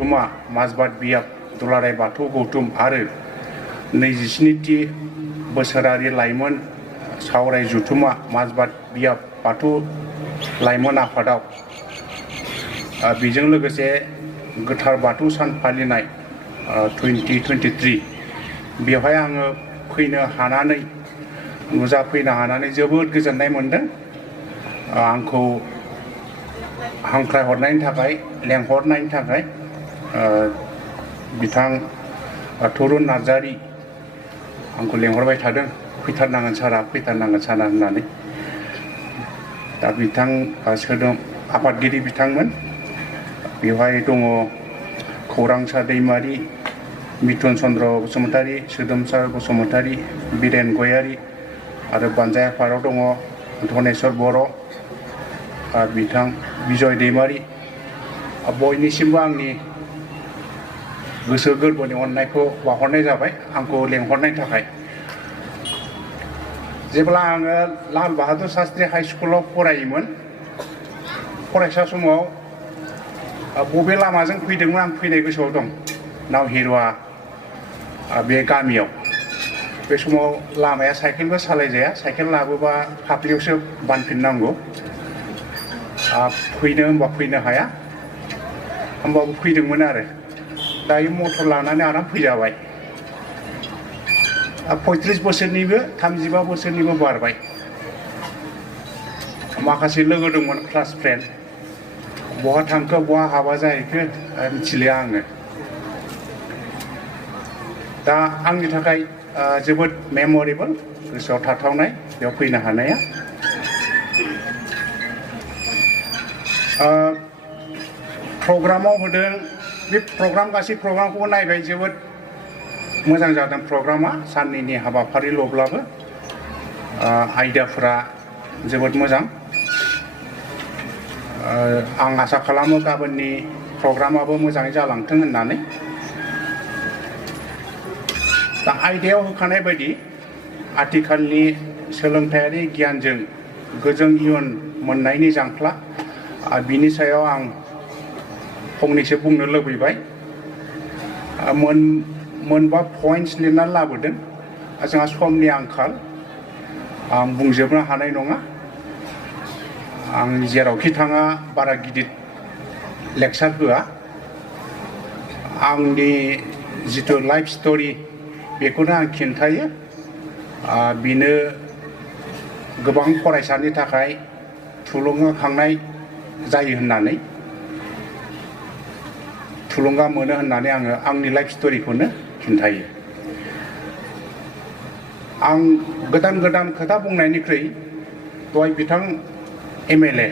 जथुमा माजबाद बियाब दुलाराय बाथौ गौथुम आरो 27थि बोसोरारि लाइमोन सावराय जथुमा माजबाद बियाब बाथौ लाइमोन आफादाव बेजों लोगोसे गोथार बाथौ सान फालिनाय 2023 बेवहाय आङो फैनो हानानै नुजाफैनो हानानै जोबोद गोजोननाय मोनदों। आंखौ हांख्राय हरनायनि थाखाय लेंहरनायनि थाखाय बिथां तरुन नार्जारि आंखौ लेंहरबाय थादों फैथारनांगोन सारा फैथारनांगोन सारा होननानै। दा बिथां सोद्रोम आफादगिरि बिथांमोन बेवहाय दङ खौरांसा दैमारि, मिथुन चन्द्र बसुमतारी, सोदोमसार बसुमतारी, बिरेन गयारि आरो बानजाय आफादाव दङ धनेश्वर बर' बिथां बिजय दैमारि। बयनिसिमबो आंनि गोसो गोरबोनि अननायखौ बावहरनाय जाबाय आंखौ लेंहरनायनि थाखाय। जेब्ला आङो लाल बाहादुर शास्त्री हाई स्कुलाव फरायोमोन फरायसा समाव बबे लामाजों फैदोंमोन आं फैनाय गोसोआव दं। नाव हिरुवा बे गामियाव बे समाव लामाया साइकेलबो सालायजाया, साइकेल लाबोबा फाफ्लियावसो बानफिननांगौ। फैनो होनबा फैनो हाया होमबाबो फैदोंमोन आरो। दायो मटर लानानै आराम फैजाबाय। 35 बोसोरनिबो 35 बोसोरनिबो बारबाय। माखासे लोगो दंमोन क्लास फ्रेन्ड, बहा थांखो बहा हाबा जाहैखो मिथिलिया आङो। दा आंनि थाखाय जोबोद मेम'रेबल, गोसोआव थाथावनाय बेयाव फैनो हानाया। प्रग्रामाव होदों बे प्रग्राम गासै प्रग्रामखौबो नायबाय, जोबोद मोजां जादों प्रग्रामा। साननैनि हाबाफारिल'ब्लाबो आयदाफोरा जोबोद मोजां। आं आसा खालामो गाबोननि प्रग्रामाबो मोजाङै जालांथों होननानै। दा आयदायाव होखानाय बायदि आथिखालनि सोलोंथायारि गियानजों गोजों इयुन मोननायनि जांख्ला, बिनि सायाव आं फंनैसो बुंनो लुबैबाय। मोनबा पइन्ट्स लिरनानै लाबोदों। जोंहा समनि आंखाल, आं बुंजोबनो हानाय नङा। आं जेरावखि थाङा बारा गिदिर लेक्सार होआ। आंनि जिथु लाइफ स्ट'रि बेखौनो आं खिन्थायो। बेनो गोबां फरायसानि थाखाय थुलुंगाखांनाय जायो होननानै, थुलुंगा मोनो होननानै आङो आंनि लाइफ स्ट'रिखौनो खिन्थायो। आं गोदान गोदान खोथा बुंनायनिख्रुइ दहाय बिथां MLA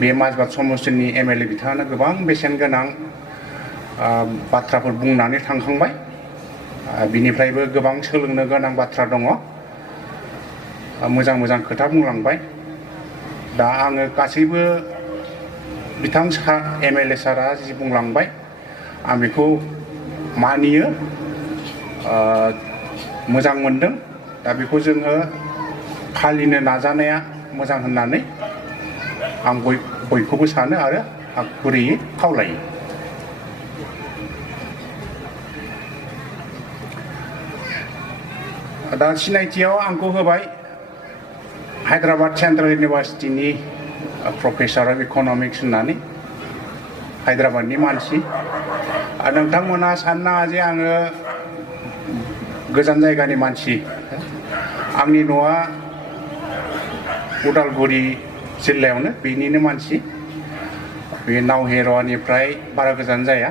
बे माजबाद समस्टिनि MLA बिथाङानो गोबां बेसेन गोनां बाथ्राफोर बुंनानै थांखांबाय। बिनिफ्रायबो गोबां सोलोंनो गोनां बाथ्रा दङ। मोजां मोजां खोथा बुंलांबाय। दा आङो गासैबो बिथां MLA सारा जि बुंलांबाय आं बेखौ मानियो, मोजां मोनदों। दा बेखौ जोङो फालिनो नाजानाया मोजां होननानै आं बयखौबो सानो आरो आं गुरैयै खावलायो। दा सिनायथियाव आंखौ होबाय हायद्राबाद सेन्ट्रेल इउनिभार्सिटिनि प्रफेसार अफ इक'नमिक्स होननानै, हायद्राबादनि मानसि। नोंथांमोना साननो नाङा जे आङो गोजान जायगानि मानसि। आंनि न'आ उदालगुरि जिल्लायावनो, बेनिनो मानसि। बे नावहेरवानिफ्राय बारा गोजान जाया,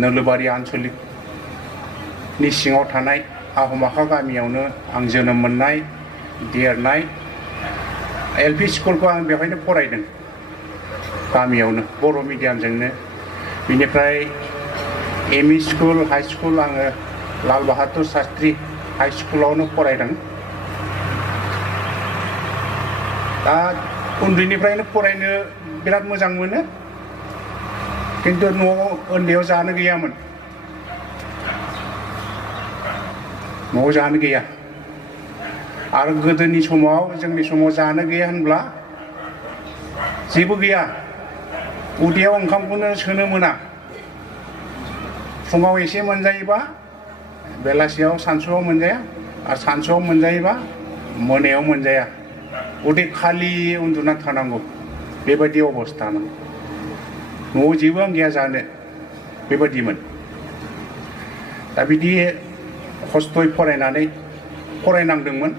नोलोबारि आनसलिकनि सिङाव थानाय आहमाखा गामियावनो आं जोनोम मोननाय, देरनाय। LP स्कुलखौ आं बेवहायनो फरायदों, गामियावनो बर' मिडियामजोंनो। बिनिफ्राय ME स्कुल, हाई स्कुल आङो लाल बाहादुर शास्त्री हाई स्कुलावनो फरायदों। दा उन्दैनिफ्रायनो फरायनो बिराद मोजां मोनो, खिन्थु न'आव उन्दैयाव जानो गैयामोन। न'आव जानो गैया। आरो गोदोनि समाव जोंनि समाव जानो गैया होनब्ला जेबो गैया, उदैयाव ओंखामखौनो सोनो मोना। फुङाव एसे मोनजायोबा बेलासियाव सानसुआव मोनजाया आरो सानसुआव मोनजायोबा मोनायाव मोनजाया उदै खालि उन्दुना थानांगौ बेबायदि अबस्था न'आव जेबो गैया जानो बेबायदिमोन दा बिदि खस्थ'यै फरायनांदोंमोन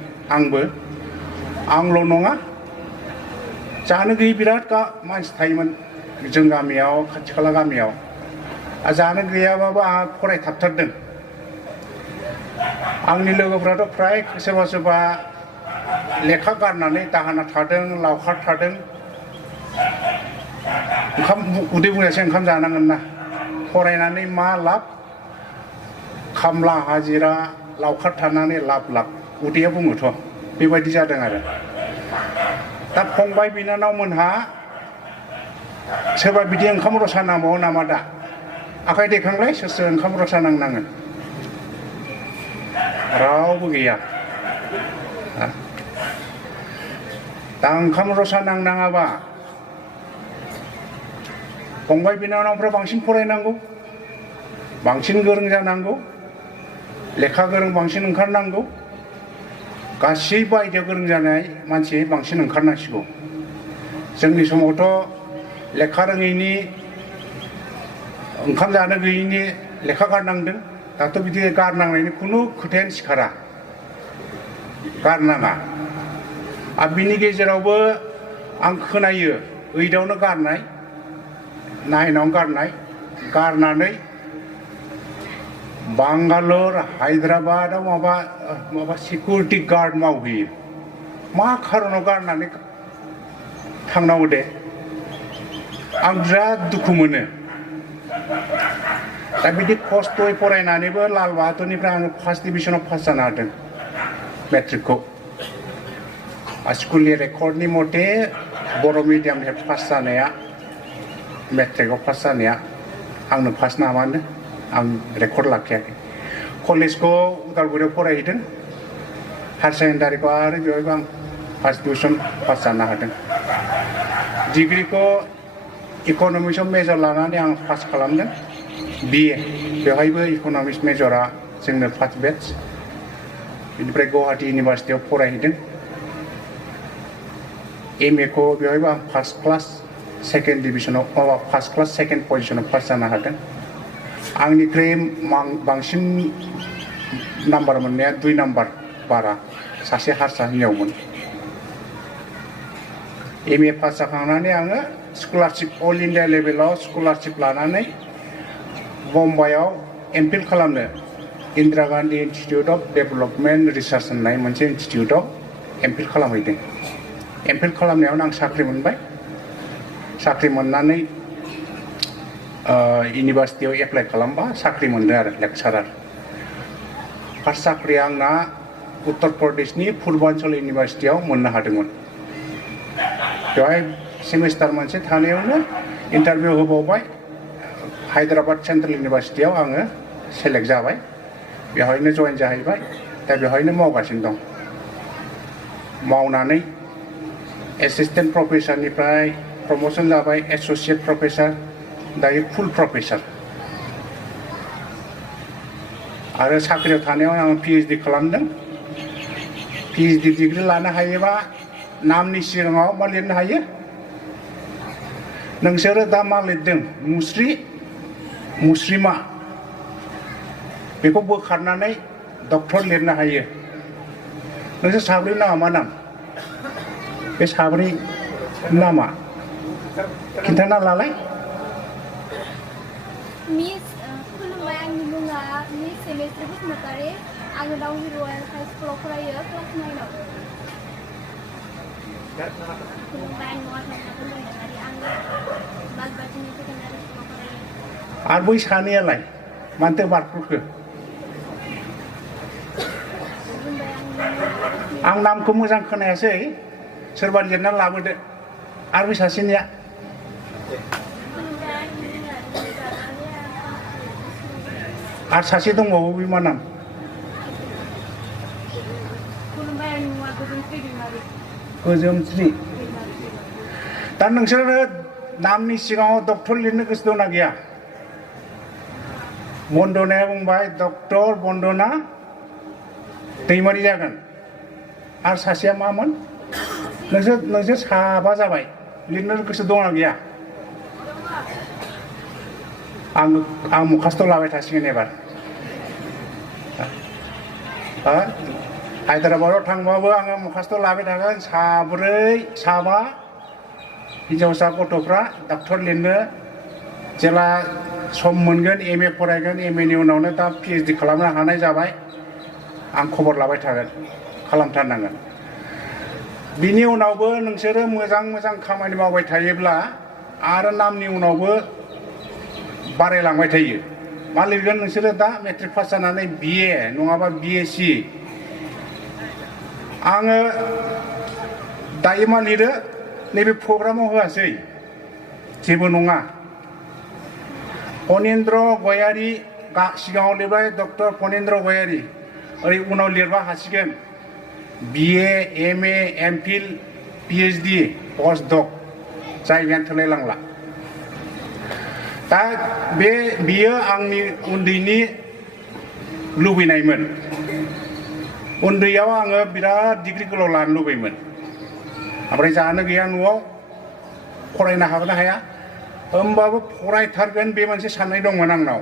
आंल' नङा जानो गैयै बिराद मानसि थायोमोन जों गामियाव खाथि खाला गामियाव जानो गैयाबाबो आंहा फरायथाबथारदों आंनि लोगोफ्राथ' फ्राय सोरबा लेखा गारनानै दाहोना थादों लावखार थादों उदै बुंजासे ओंखाम जानांगोन ना फरायनानै मा लाब खामला हाजिरा लावखार थानानै लाब उदैया बुङोथ' बेबायदि जादों आरो दा फंबाय बिनानाव मोनहा सोरबा बिदि ओंखाम रसा नांबावो नामा दा आखाइ दैखांलाय सोर ओंखाम रसा नांनाङो रावबो गैया दा ओंखाम रसा नांनाङाबा फंबाय बिनानावफ्रा बांसिन फरायनांगौ बांसिन गोरों जानांगौ लेखा गोरों बांसिन ओंखारनांगौ गासैबो आयदायाव गोरों जानाय मानसि बांसिन ओंखारनांसिगौ जोंनि समावथ' लेखा रोङैनि ओंखाम जानो गैयैनि लेखा गारनांदों दाथ' बिदि गारनांनायनि खुनु खोथायानो सिखारा गारनाङा आरो बिनि गेजेरावबो आं खोनायो 8आवनो गारनाय 9आवनो गारनानै बांगालर हायद्राबादाव माबा सिकिउरिटि गार्ड मावहैयो मा खारनाव गारनानै थांनांगौ दे आं बिराद दुखु मोनो दा बिदि खस्थ'यै फरायनानैबो लाल बाहादुरनिफ्राय आङो फार्स्ट डिभिजनाव पास जानो हादों मेट्रिकखौ स्कुलनि रेकर्डनि मथे बर' मिडियामनिफ्राय पास जानाया मेट्रिकआव पास जानाया आंनो फार्स्ट नामानो आं रेकर्ड लाखियाखै कलेजखौ उदालगुरियाव फरायहैदों हायार सेकेन्डारिखौ आरो बेवहायबो आं फार्स्ट डिभिजन पास जानो हादों डिग्रिखौ इक'नमिक्सआव मेजर लानानै आं पास खालामदों BA बेवहायबो इक'नमिक्स मेजरा जोंनो फार्स्ट बेच बेनिफ्राय गुवाहाटि इउनिभार्सिटियाव फरायहैदों MA खौ बेवहायबो आं फार्स्ट क्लास सेकेन्ड पजिशनाव पास जानो हादों आंनिख्रुइ बांसिन नाम्बार मोननाया 2 नाम्बार बारा सासे हारसा हिन्जावमोन MA पास जाखांनानै आङो स्कलारशिप अल इन्डिया लेभेलाव स्कलारशिप लानानै बम्बाइआव MPhil खालामनो Indira Gandhi institute of development research होननाय मोनसे इन्स्टिटिउटआव MPhil खालामहैदों MPhil खालामनायावनो आं साख्रि मोनबाय साख्रि मोननानै इउनिभार्सिटियाव एप्लाइ खालामबा साख्रि मोनदों आरो लेक्सारार फार्स्ट साख्रिया आंना उत्तर प्रदेशनि पूर्वांचल इउनिभार्सिटियाव मोननो हादोंमोन बेवहाय सेमिस्टार मोनसे थानायावनो इन्टारभिउ होबावबाय हायद्राबाद सेन्ट्रेल इउनिभार्सिटियाव आङो सेलेक्ट जाबाय बेवहायनो जइन जाहैबाय दा बेवहायनो मावगासिनो दं मावनानै एसिस्टेन्ट प्रफेसारनिफ्राय प्रमोसन जाबाय एस'सियेट प्रफेसार दायो फुल प्रफेसार आरो साख्रियाव थानायाव आं PhD खालामदों PhD डिग्रि लानो हायोबा नामनि सिगाङाव मा लिरनो हायो नोंसोरो दा मा लिरदों मुस्रिमा बेखौ बोखारनानै डक्टर लिरनो हायो नोंसोर साब्रै नामा मा नाम बे साब्रै नामा खिन्थाना लालाय मिस खुलुमबाय आंनि मुङा मिस सेमेस्ट्रि बसुमतारी आङो दाउहि रयेल हाइ स्कुलाव फरायो क्लास 9आव खुलुमबाय आंनि मुङा थांनानै आङो बालबाटिनि सेकेन्डारि स्कुलाव फरायो आरो बै सानैयालाय मानोथो बारख्रुखो आं नामखौ मोजां खोनायासै सोरबा लिरना लाबोदो आरो बै सासेनिया आरो सासे दंबावो बे मा नाम गोजोमस्रि दा नोंसोरो नामनि सिगाङाव डक्टर लिरनो गोसो दंना गैया बन्दनाया बुंबाय डक्टर बन्दना दैमारि जागोन आरो सासेया मामोन नोंसोर साबा जाबाय लिरनो गोसो दंना गैया आं मुखास्थ' लाबाय थासिगोन एबार हायद्राबादाव थांबाबो आङो मुखास्थ' लाबाय थागोन साबा हिनजावसा गथ'फ्रा डक्टर लिरनो जेला सम मोनगोन एमए फरायगोन एमएनि उनावनो दा पिएइचडि खालामनो हानाय जाबाय आं खबर लाबाय थागोन खालामथारनांगोन बिनि उनावबो नोंसोरो मोजां खामानि मावबाय थायोब्ला आरो नामनि उनावबो बारायलांबाय थायो मा लिरगोन नोंसोरो दा मेट्रिक पास जानानै बिए नङाबा बिएससि आङो दायो मा लिरो नैबे प्रग्रामाव होआसै जेबो नङा फनेन्द्र गयारि सिगाङाव लिरबाय डक्टर फनेन्द्र गयारि ओरै उनाव लिरबा हासिगोन बिए एमए एमफिल पिएइचडि पस्ट डक जायगायानो थोलायलांला दा बियो आंनि उन्दैनि लुबैनायमोन उन्दैयाव आङो बिराद डिग्री गोलाव लानो लुबैयोमोन ओमफ्राय जानो गैया न'आव फरायनो हागोन ना हाया होमबाबो फरायथारगोन बे मोनसे साननाय दंमोन आंनाव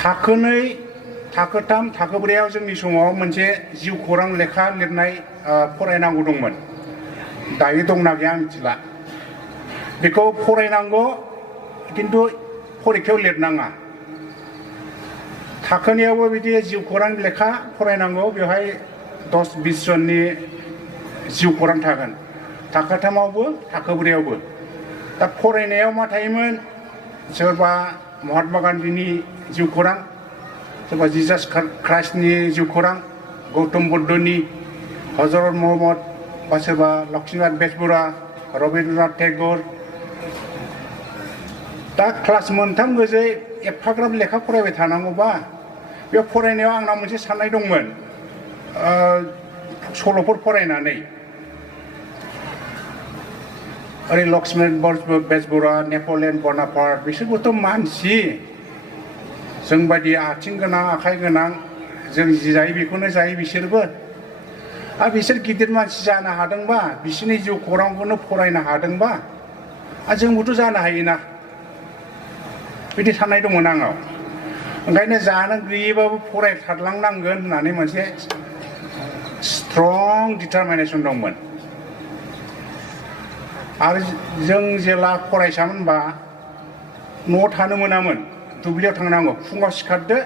थाखोनै थाखोथाम थाखोब्रैयाव जोंनि समाव मोनसे जिउ खौरां लेखा लिरनाय फरायनांगौ दंमोन दायो दंना गैया आं मिथिला बेखौ फरायनांगौ खिन्थु फरिखायाव लिरनाङा थाखोनियावबो बिदि जिउ खौरां लेखा फरायनांगौ बेवहाय 10-20 जननि जिउ खौरां थागोन थाखोथामावबो थाखोब्रैयावबो दा फरायनायाव मा थायोमोन सोरबा महात्मा गान्धीनि जिउ खौरां सोरबा जिजास ख्राइस्टनि जिउ खौरां गौतम बुद्धनि हजरत महम्मद बा सोरबा लक्ष्मीनाथ बेजबरा रबीन्द्रनाथ टेगर दा क्लास मोनथाम गोजै एफाग्राब लेखा फरायबाय थानांगौबा बे फरायनायाव आंनाव मोनसे साननाय दंमोन सल'फोर फरायनानै ओरै लक्ष्मीनाथ बेजबरा नेपलियन बनापार्ट बिसोरबोथ' मानसि जोंबायदि आथिं गोनां आखाइ गोनां जों जि जायो बेखौनो जायो बिसोरबो आरो बिसोर गिदिर मानसि जानो हादोंबा बिसोरनि जिउ खौरांखौनो फरायनो हादोंबा आरो जोंबोथ' जानो हायोना बिदि साननाय दंमोन आंनाव ओंखायनो जानो गैयैबाबो फरायथारलांनांगोन होननानै मोनसे स्ट्रं डिटारमिनेसन दंमोन आरो जों जेला फरायसामोनबा न'आव थानो मोनामोन दुब्लियाव थांनांगौ फुङाव सिखारदो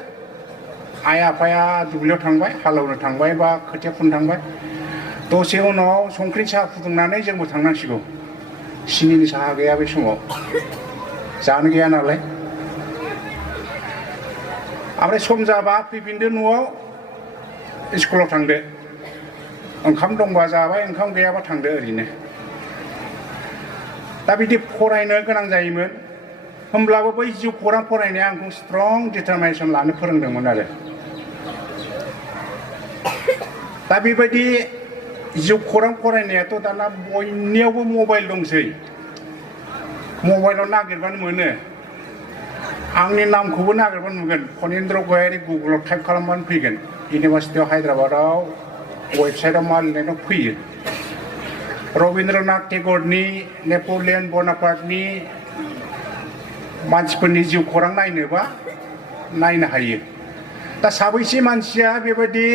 आइ आफाया दुब्लियाव थांबाय हालेवनो थांबाय बा खोथिया फुनो थांबाय दसे उनाव संख्रि साहा फुदुंनानै जोंबो थांनांसिगौ सिनिनि साहा गैया बे समाव जानो गैया नालाय ओमफ्राय सम जाबा फैफिनदो न'आव स्कुलाव थांदो ओंखाम दंबा जाबाय ओंखाम गैयाबा थांदो ओरैनो दा बिदि फरायनो गोनां जायोमोन होमब्लाबो बै जिउ खौरां फरायनाया आंखौ स्ट्रं डिटारमिनेसन लानो फोरोंदोंमोन आरो दा बेबायदि जिउ खौरां फरायनायाथ' दाना बयनियावबो मबाइल दंसै मबाइलाव नागिरबानो मोनो आंनि नामखौबो नागिरबानो नुगोन फनेन्द्र गयारि गुगोलाव टाइप खालामबानो फैगोन इउनिभार्सिटि अफ हायद्राबादाव वेबसाइटआव मा लिरनाय दं फैयो रबीन्द्रनाथ टेगरनि नेपलियन बनापार्टनि मानसिफोरनि जिउ खौरां नायनोबा नायनो हायो दा साबैसे मानसिया बेबायदि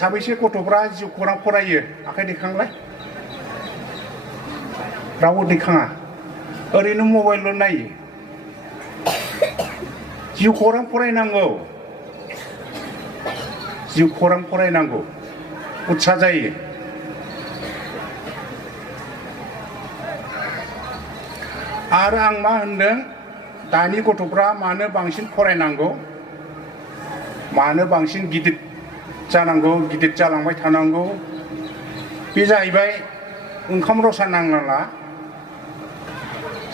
साबैसे गथ'फ्रा जिउ खौरां फरायो आखाइ दैखांलाय रावबो दैखाङा ओरैनो मबाइलल' नायो जिउ खौरां फरायनांगौ जिउ खौरां फरायनांगौ उत्सा जायो आरो आं मा होनदों दानि गथ'फ्रा मानो बांसिन फरायनांगौ मानो बांसिन गिदिर जानांगौ गिदिर जालांबाय थानांगौ बे जाहैबाय ओंखाम रसा नांनांला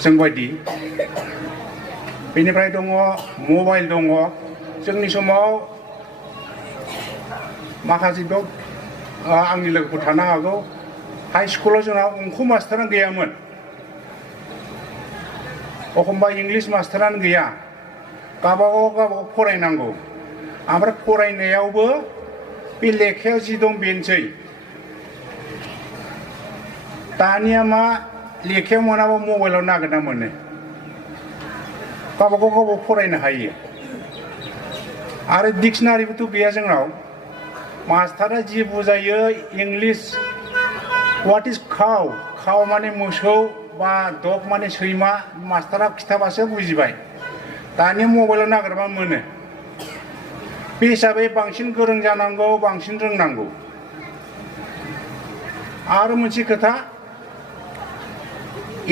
जोंबायदि बेनिफ्राय दङ मबाइल दङ जोंनि समाव माखासे बेयाव आंनि लोगोफोर थानो हागौ हाइ स्कुलाव जोंहा अंख' मास्टारानो गैयामोन एखमबा इंलिश मास्टारानो गैया गावबागाव फरायनांगौ ओमफ्राय फरायनायावबो बे लेखायाव जि दं बेनोसै दानिया मा लेखायाव मोनाबा मबाइलाव नागिरना मोनो गावबागाव फरायनो हायो आरो डिक्सनारिबोथ' गैया जोंनाव मास्टारा जि बुजायो English what is cow cow माने मोसौ बा डग माने सैमा मास्टारा खिथाबासो बुजिबाय दानिया मबाइलाव नागिरबा मोनो बे हिसाबै बांसिन गोरों जानांगौ बांसिन रोंनांगौ आरो मोनसे खोथा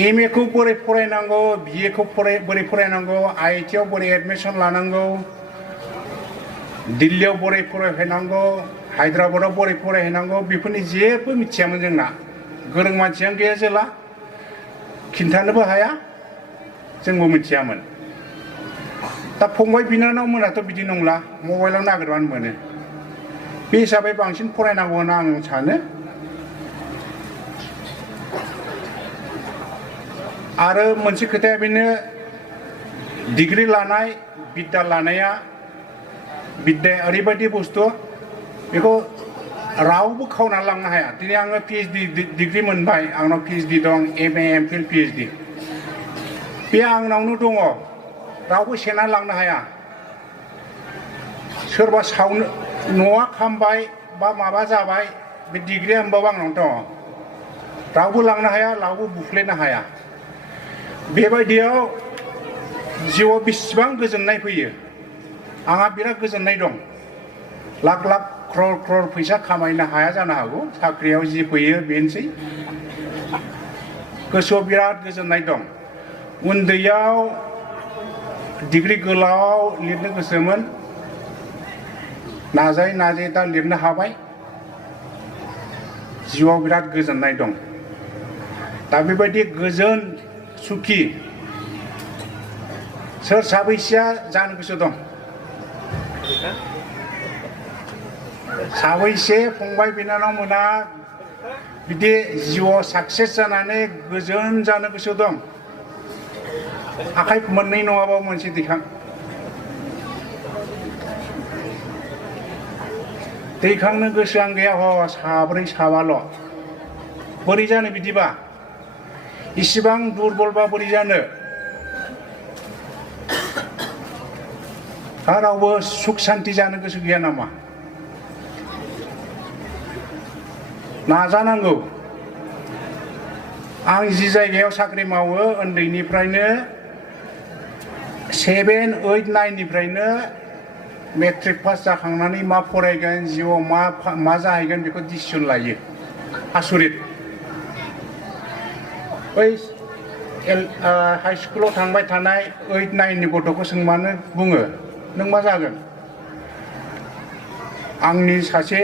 एमए खौ बोरै फरायनांगौ बिए खौ बोरै फरायनांगौ आईटी आव बोरै एडमिशन लानांगौ दिल्लीयाव बोरै फरायहैनांगौ हायद्राबादाव बोरै फरायहैनांगौ बेफोरनि जेबो मिथियामोन जोंना गोरों मानसियानो गैया जेला खिन्थानोबो हाया जोंबो मिथियामोन दा फंबाय बिनानाव मोनाथ' बिदि नंला मबाइलाव नागिरबानो मोनो बे हिसाबै बांसिन फरायनांगौ होनना आं सानो आरो मोनसे खोथाया बेनो डिग्री लानाय बिद्दा लानाया बिद्दाया ओरैबायदि बुस्थु बेखौ रावबो खावना लांनो हाया दिनै आङो पिएइचडि डिग्री मोनबाय आंनाव पिएइचडि दं एमए एमफिल पिएइचडि बे आंनावनो दङ रावबो सेना लांनो हाया सोरबा सावनो न'आ खामबाय बा माबा जाबाय बे डिग्रीया होनबाबो आंनाव दङ रावबो लांनो हाया रावबो बुफ्लेनो हाया बेबायदियाव जिउआव बेसेबां गोजोननाय फैयो आंहा बिराद गोजोननाय दं लाख लाख क्रर क्रर फैसा खामायनो हाया जानो हागौ साख्रियाव जि फैयो बेनोसै गोसोआव बिराद गोजोननाय दं उन्दैयाव डिग्री गोलाव लिरनो गोसोमोन नाजायै नाजायै दा लिरनो हाबाय जिउआव बिराद गोजोननाय दं दा बेबायदि गोजोन सुखि सोर साबैसेया जानो गोसो दं साबैसे फंबाय बिनानाव मोना बिदि जिउआव साक्सेस जानानै गोजोन जानो गोसो दं आखाइ मोननै नङाबा मोनसे दैखां दैखांनो गोसो आं गैया ह साब्रै साबाल' बोरै जानो बिदिबा इसिबां दुरबलबा बोरै जानो रावबो सुख शान्ति जानो गोसो गैया नामा नाजानांगौ आं जि जायगायाव साख्रि मावो उन्दैनिफ्रायनो 7, 8, 9 निफ्रायनो मेट्रिक पास जाखांनानै मा फरायगोन जिउआव मा जाहैगोन बेखौ डिसिसन लायो आसरित बै हाई स्कुलाव थांबाय थानाय 8, 9 नि गथ'खौ सोंबानो बुङो नों मा जागोन आंनि सासे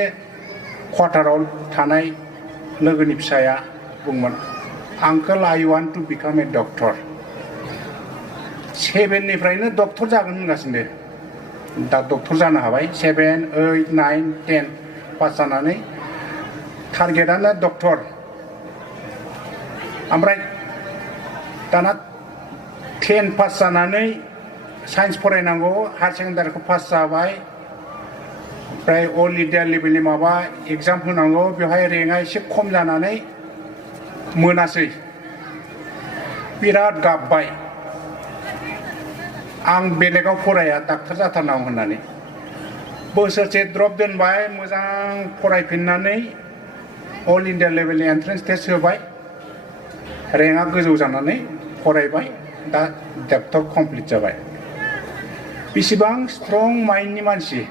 क्वार्टाराव थानाय लोगोनि फिसाया बुंमोन आंकोल I want to become a doctor 7 निफ्रायनो डक्टर जागोन होनगासिनो दा डक्टर जानो हाबाय 7, 8, 9, 10 पास जानानै टारगेटआनो डक्टर ओमफ्राय दाना 10 पास जानानै साइन्स फरायनांगौ हायार सेकेन्डारिखौ पास जाबाय ओमफ्राय अल इन्डिया लेभेलनि माबा एग्जाम होनांगौ बेवहाय रेंकआ एसे खम जानानै मोनासै बिराद गाबबाय आं बेलेगाव फराया डाक्टार जाथारनांगौ होननानै बोसोरसे ड्रप दोनबाय मोजां फरायफिननानै अल इन्डिया लेभेलनि एन्ट्रेन्स टेस्ट होबाय रेंकआ गोजौ जानानै फरायबाय दा डक्टर कमप्लिट जाबाय बेसेबां स्ट्रं माइन्डनि मानसि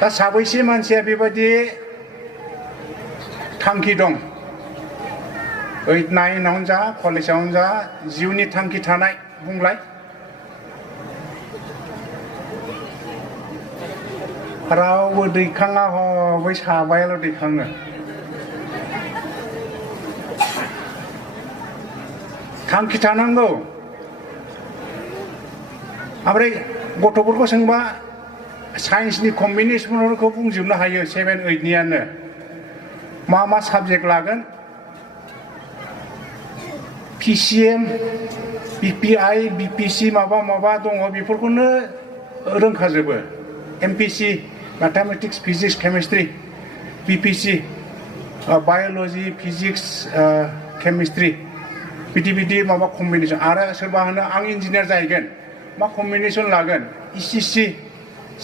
दा साबैसे मानसिया बेबायदि थांखि दं 8, 9 आवनो जा कलेजावनो जा जिउनि थांखि थानाय बुंलाय रावबो दैखाङा बै साबायाल' दैखाङो थांखि थानांगौ ओमफ्राय गथ'फोरखौ सोंबा साइन्सनि कम्बिनेसनफोरखौ बुंजोबनो हायो 7, 8 नियानो मा साबजेक्ट लागोन PCM BPI BPC माबा माबा दङ बेफोरखौनो रोंखाजोबो MPC mathematics physics chemistry BPC biology physics chemistry बिदि माबा कम्बिनेसन आरो सोरबा होनो आं इन्जिनियार जाहैगोन मा कम्बिनेसन लागोन ECC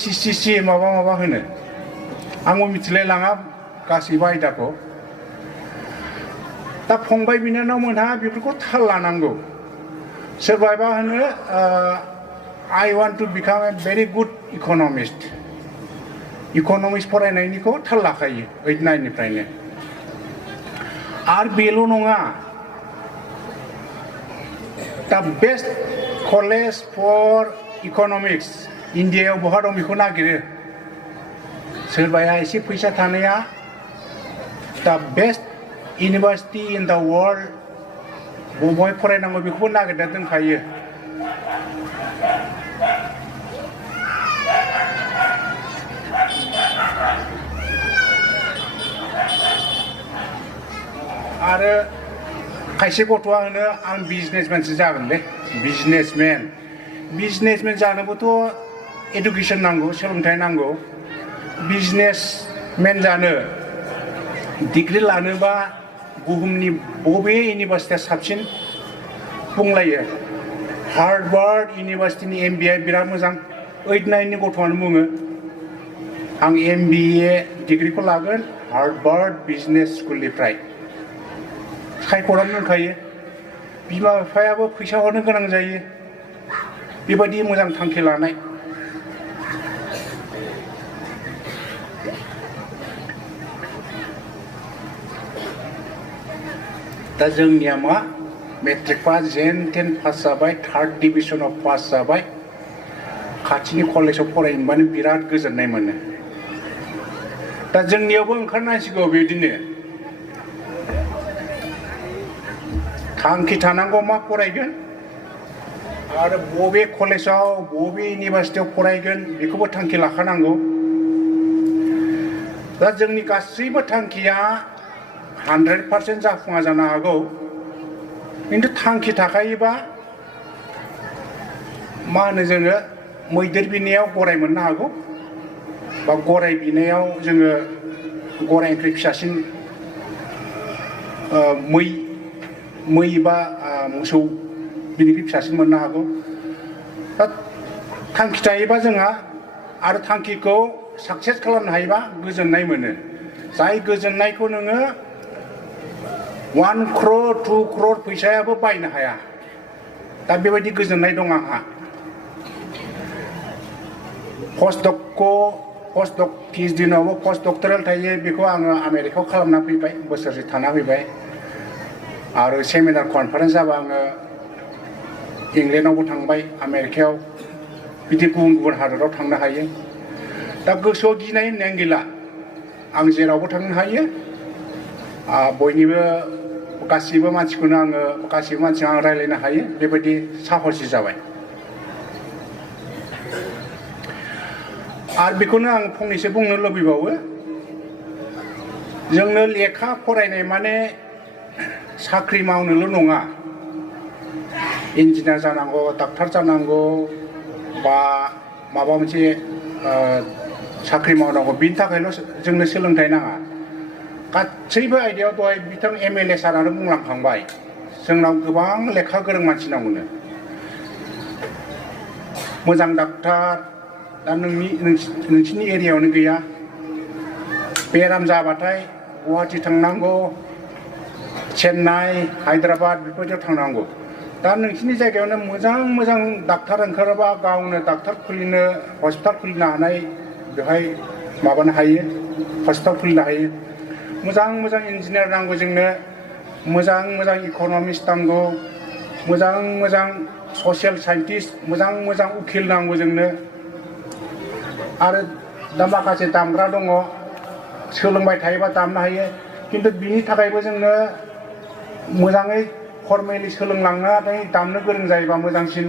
CCC माबा होनो आंबो मिथिलाय लाङा गासैबो आयदाखौ दा फंबाय बिनानाव मोनहा बेफोरखौ थाल लानांगौ सोरबाबा होनो I want to become a very good economist economics फरायनायनिखौ थाल लाखायो 8-9 निफ्रायनो आरो बेल' नङा दा बेस्ट कलेज फर इकोनॉमिक्स इन्डियायाव बहा दं बेखौ नागिरो सोरबाया एसे फैसा थानाया दा best university in the world बबेहाय फरायनांगौ बेखौबो नागिरना दोनखायो आरो खायसे गथ'आ होनो आं बिजनेसमेनसो जागोनलै बिजनेसमेन जानोबोथ' एडुकेसन नांगौ सोलोंथाइ नांगौ बिजनेसमेन जानो डिग्री लानोबा बुहुमनि बबे इउनिभार्सिटिया साबसिन बुंलायो हार्भार्ड इउनिभार्सिटिनि MBA बिराद मोजां 8-9 नि गथ'आनो बुङो आं MBA डिग्रीखौ लागोन हार्भार्ड बिजनेस स्कुलनिफ्राय सायख'नानै दोनखायो बिमा बिफायाबो फैसा हरनो गोनां जायो बेबायदि मोजां थांखि लानाय दा जोंनिया मा मेट्रिक पास जेन तेन पास जाबाय 3rd डिभिजनाव पास जाबाय खाथिनि कलेजाव फरायनोबानो बिराद गोजोननाय मोनो दा जोंनियावबो ओंखारनांसिगौ बिदिनो थांखि थानांगौ मा फरायगोन आरो बबे कलेजाव बबे इउनिभार्सिटियाव फरायगोन बेखौबो थांखि लाखानांगौ दा जोंनि गासैबो थांखिया 100% जाफुङा जानो हागौ खिन्थु थांखि थाखायोबा मा होनो जोङो मैदेर बिनायाव गराय मोननो हागौ बा गराय बिनायाव जोङो गरायनिख्रुइ फिसासिन मै बा मोसौ बिनिख्रुइ फिसासिन मोननो हागौ दा थांखि थायोबा जोंहा आरो थांखिखौ साक्सेस खालामनो हायोबा गोजोननाय मोनो जाय गोजोननायखौ नोङो 1 crore 2 crore फैसायाबो बायनो हाया दा बेबायदि गोजोननाय दं आंहा पस्टडक PhD नावबो पस्ट डक्टरेल थायो बेखौ आङो आमेरिकायाव खालामना फैबाय बोसोरसे थाना फैबाय आरो सेमिनार कनफारेन्स जाबा आङो इंलेन्डआवबो थांबाय आमेरिकायाव बिदि गुबुन हादराव थांनो हायो दा गोसोआव गिनाय होननायानो गैला आं जेरावबो थांनो हायो बयनिबो गासिबो मानसिखौनो आङो गासिबो मानसिजों आं रायज्लायनो हायो बेबायदि साहसि जाबाय आरो बेखौनो आं फंनैसो बुंनो लुबैबावो जोंनो लेखा फरायनाय माने साख्रि मावनोल' नङा इन्जिनियार जानांगौ डाक्टार जानांगौ बा माबा मोनसे साख्रि मावनांगौ बिनि थाखायल' जोंनो सोलोंथाइ नाङा गासैबो आयदायाव दहाय बिथां MLA सारानो बुंलांखांबाय जोंनाव गोबां लेखा गोरों मानसि नांगौनो मोजां डाक्टार दा नोंसिनि एरियायावनो गैया बेराम जाबाथाय गुवाहाटि थांनांगौ चेन्नाइ हायद्राबाद बेफोरबायदियाव थांनांगौ दा नोंसिनि जायगायावनो मोजां डाक्टार ओंखारोबा गावनो डाक्टार खुलिनो हस्पिटाल खुलिनो हानाय बेवहाय माबानो हायो हस्पिटाल खुलिनो हायो मोजां इन्जिनियार नांगौ जोंनो मोजां इक'नमिस्ट नांगौ मोजां ससियेल साइन्टिस्ट मोजां उकिल नांगौ जोंनो आरो दा माखासे दामग्रा दङ सोलोंबाय थायोबा दामनो हायो खिन्थु बिनि थाखायबो जोंनो मोजाङै फर्मेलि सोलोंलांनानै दामनो गोरों जायोबा मोजांसिन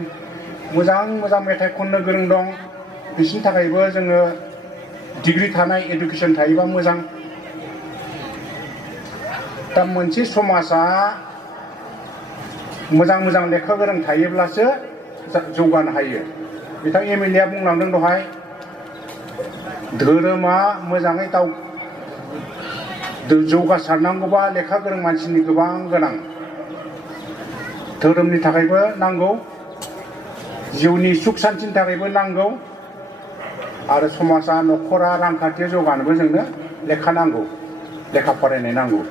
मोजां मेथाइ खननो गोरों दं बिसिनि थाखायबो जोङो डिग्री थानाय एडुकेसन थायोबा मोजां दा मोनसे समाजा मोजां मोजां लेखा गोरों थायोब्लासो जौगानो हायो। बिथां एमएलए आ बुंलांदों दहाय धोरोमा मोजाङै जौगासारनांगौबा लेखा गोरों मानसिनि गोबां गोनां। धोरोमनि थाखायबो नांगौ, जिउनि सुख सान्तिनि थाखायबो नांगौ, आरो समाजा न'खरा रांखान्थियाव जौगानोबो जोंनो लेखा नांगौ, लेखा फरायनाय नांगौ।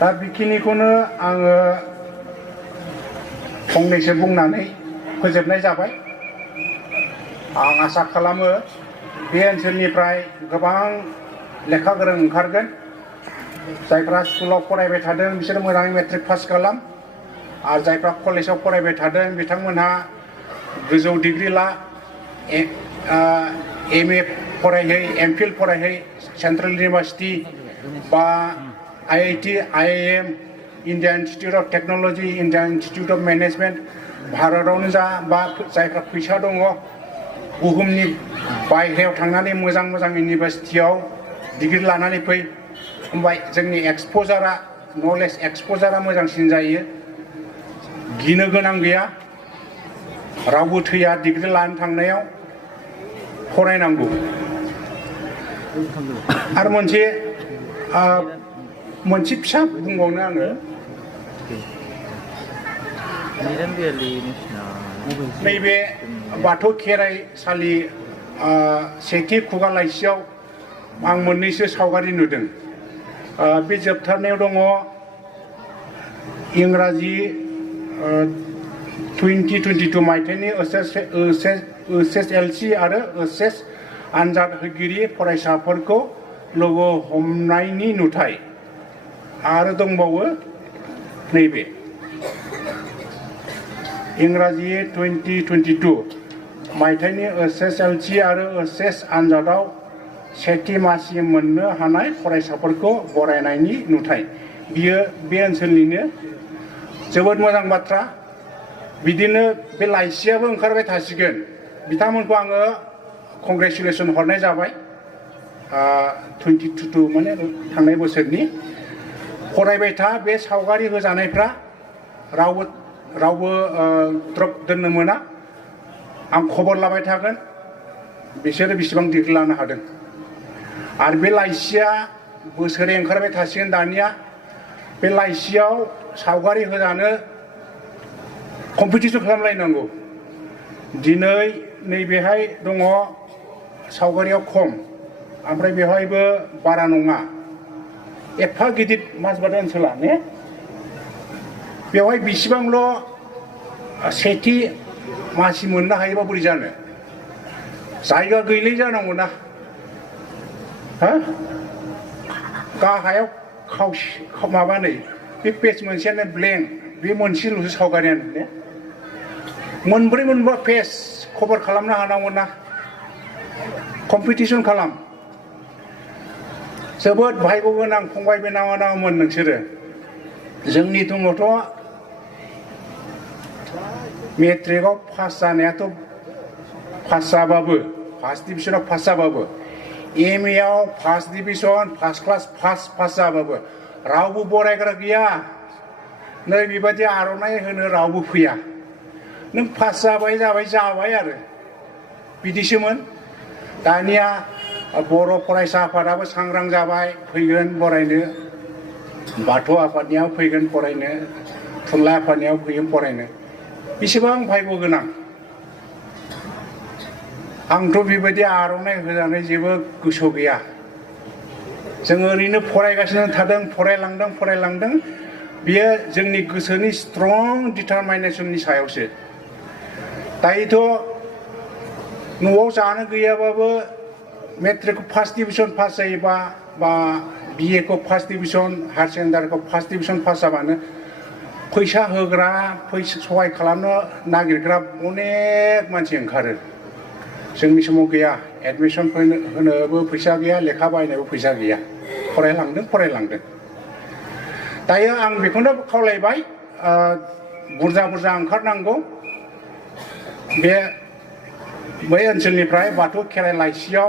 दा बेखिनिखौनो आङो फंनैसो बुंनानै फोजोबनाय जाबाय। आं आसा खालामो बे ओनसोलनिफ्राय गोबां लेखा गोरों ओंखारगोन। जायफ्रा स्कुलाव फरायबाय थादों बिसोर मोजाङै मेट्रिक पास खालाम, आरो जायफ्रा कलेजाव फरायबाय थादों बिथांमोनहा गोजौ डिग्री ला, एमए फरायहै, एमफिल फरायहै सेन्ट्रेल इउनिभार्सिटि बा IIT, IIM, India institute of technology, India institute of management, भारतावनो जा बा जायफ्रा फैसा दङ बुहुमनि बायहेरायाव थांनानै मोजां मोजां इउनिभार्सिटियाव डिग्री लानानै फै, होमबा जोंनि एक्सप'जारा, नलेज एक्सप'जारा मोजांसिन जायो। गिनो गोनां गैया, रावबो थैया डिग्री लानो थांनायाव, फरायनांगौ। आरो मोनसे फिसा बुंबावनो आङो, नैबे बाथौ खेराइसालि सेथि खुगा लाइसियाव आं मोननैसो सावगारि नुदों। बे जोबथारनायाव दङ इंराजि 2022 मायथाइनि एसएसएलसि आरो एचएस आनजाद होगिरि फरायसाफोरखौ लोगो हमनायनि नुथाय। आरो दंबावो नैबे इंराजि 2022 मायथाइनि एसएसएलसि आरो एचएस आनजादाव सेथि मासि मोननो हानाय फरायसाफोरखौ बरायनायनि नुथाय। बियो बे ओनसोलनिनो जोबोद मोजां बाथ्रा। बिदिनो बे लाइसियाबो ओंखारबाय थासिगोन। बिथांमोनखौ आङो कंग्रेचुलेसन हरनाय जाबाय। 22 माने थांनाय बोसोरनि फरायबाय था, बे सावगारि होजानायफ्रा रावबो द्रप दोननो मोना। आं खबर लाबाय थागोन बिसोरो बेसेबां डिग्री लानो हादों। आरो बे लाइसिया बोसोरै ओंखारबाय थासिगोन दानिया। बे लाइसियाव सावगारि होजानो कम्पिटिसन खालामलायनांगौ। दिनै नैबेहाय दङ सावगारियाव खम, ओमफ्राय बेवहायबो बारा नङा। एफा गिदिर माजबाद ओनसोला ने, बेवहाय बेसेबांल' सेथि मासि मोननो हायोबा बोरै जानो? जायगा गैलै जानांगौ ना। गाहायाव माबा नै बे पेज मोनसेयानो ब्लेंक, बे मोनसेल'सो सावगारियानो ने। मोनब्रै मोनबा पेज कभार खालामनो हानांगौ ना। कम्पिटिसन खालाम। जोबोद भाग्य गोनां फंबाय बिनानावमोन नोंसोरो। जोंनि दङथ' मेट्रिकआव पास जानायाथ' पास जाबाबो, फार्स्ट डिभिजनाव पास जाबाबो, एमए आव first division, first class pass जाबाबो रावबो बरायग्रा गैया। नै बेबायदि आर'नाइ होनो रावबो फैया। नों पास जाबाय आरो बिदिसोमोन। दानिया बर' फरायसा आफादाबो सांग्रां जाबाय, फैगोन बरायनो। बाथौ आफादनियाव फैगोन फरायनो, थुनलाइ आफादनियाव फैगोन फरायनो। बेसेबां भाग्य गोनां। आंथ' बेबायदि आर'नाइ होजानाय जेबो गोसोआव गैया। जों ओरैनो फरायगासिनो थादों, फरायलांदों। बेयो जोंनि गोसोनि स्ट्रं डिटारमाइनेसननि सायावसो। दायोथ' न'आव जानो गैयाबाबो मेट्रिकखौ फार्स्ट डिभिजन पास जायोबा, बा बिए खौ फार्स्ट डिभिजन, हायार सेकेन्डारिखौ फार्स्ट डिभिजन पास जाबानो फैसा होग्रा, सहाय खालामनो नागिरग्रा अनेक मानसि ओंखारो। जोंनि समाव गैया। एडमिसन होनोबो फैसा गैया, लेखा बायनोबो फैसा गैया। फरायलांदों। दायो आं बेखौनो खावलायबाय, बुरजा ओंखारनांगौ। बै ओनसोलनिफ्राय बाथौ खेराइ लाइसियाव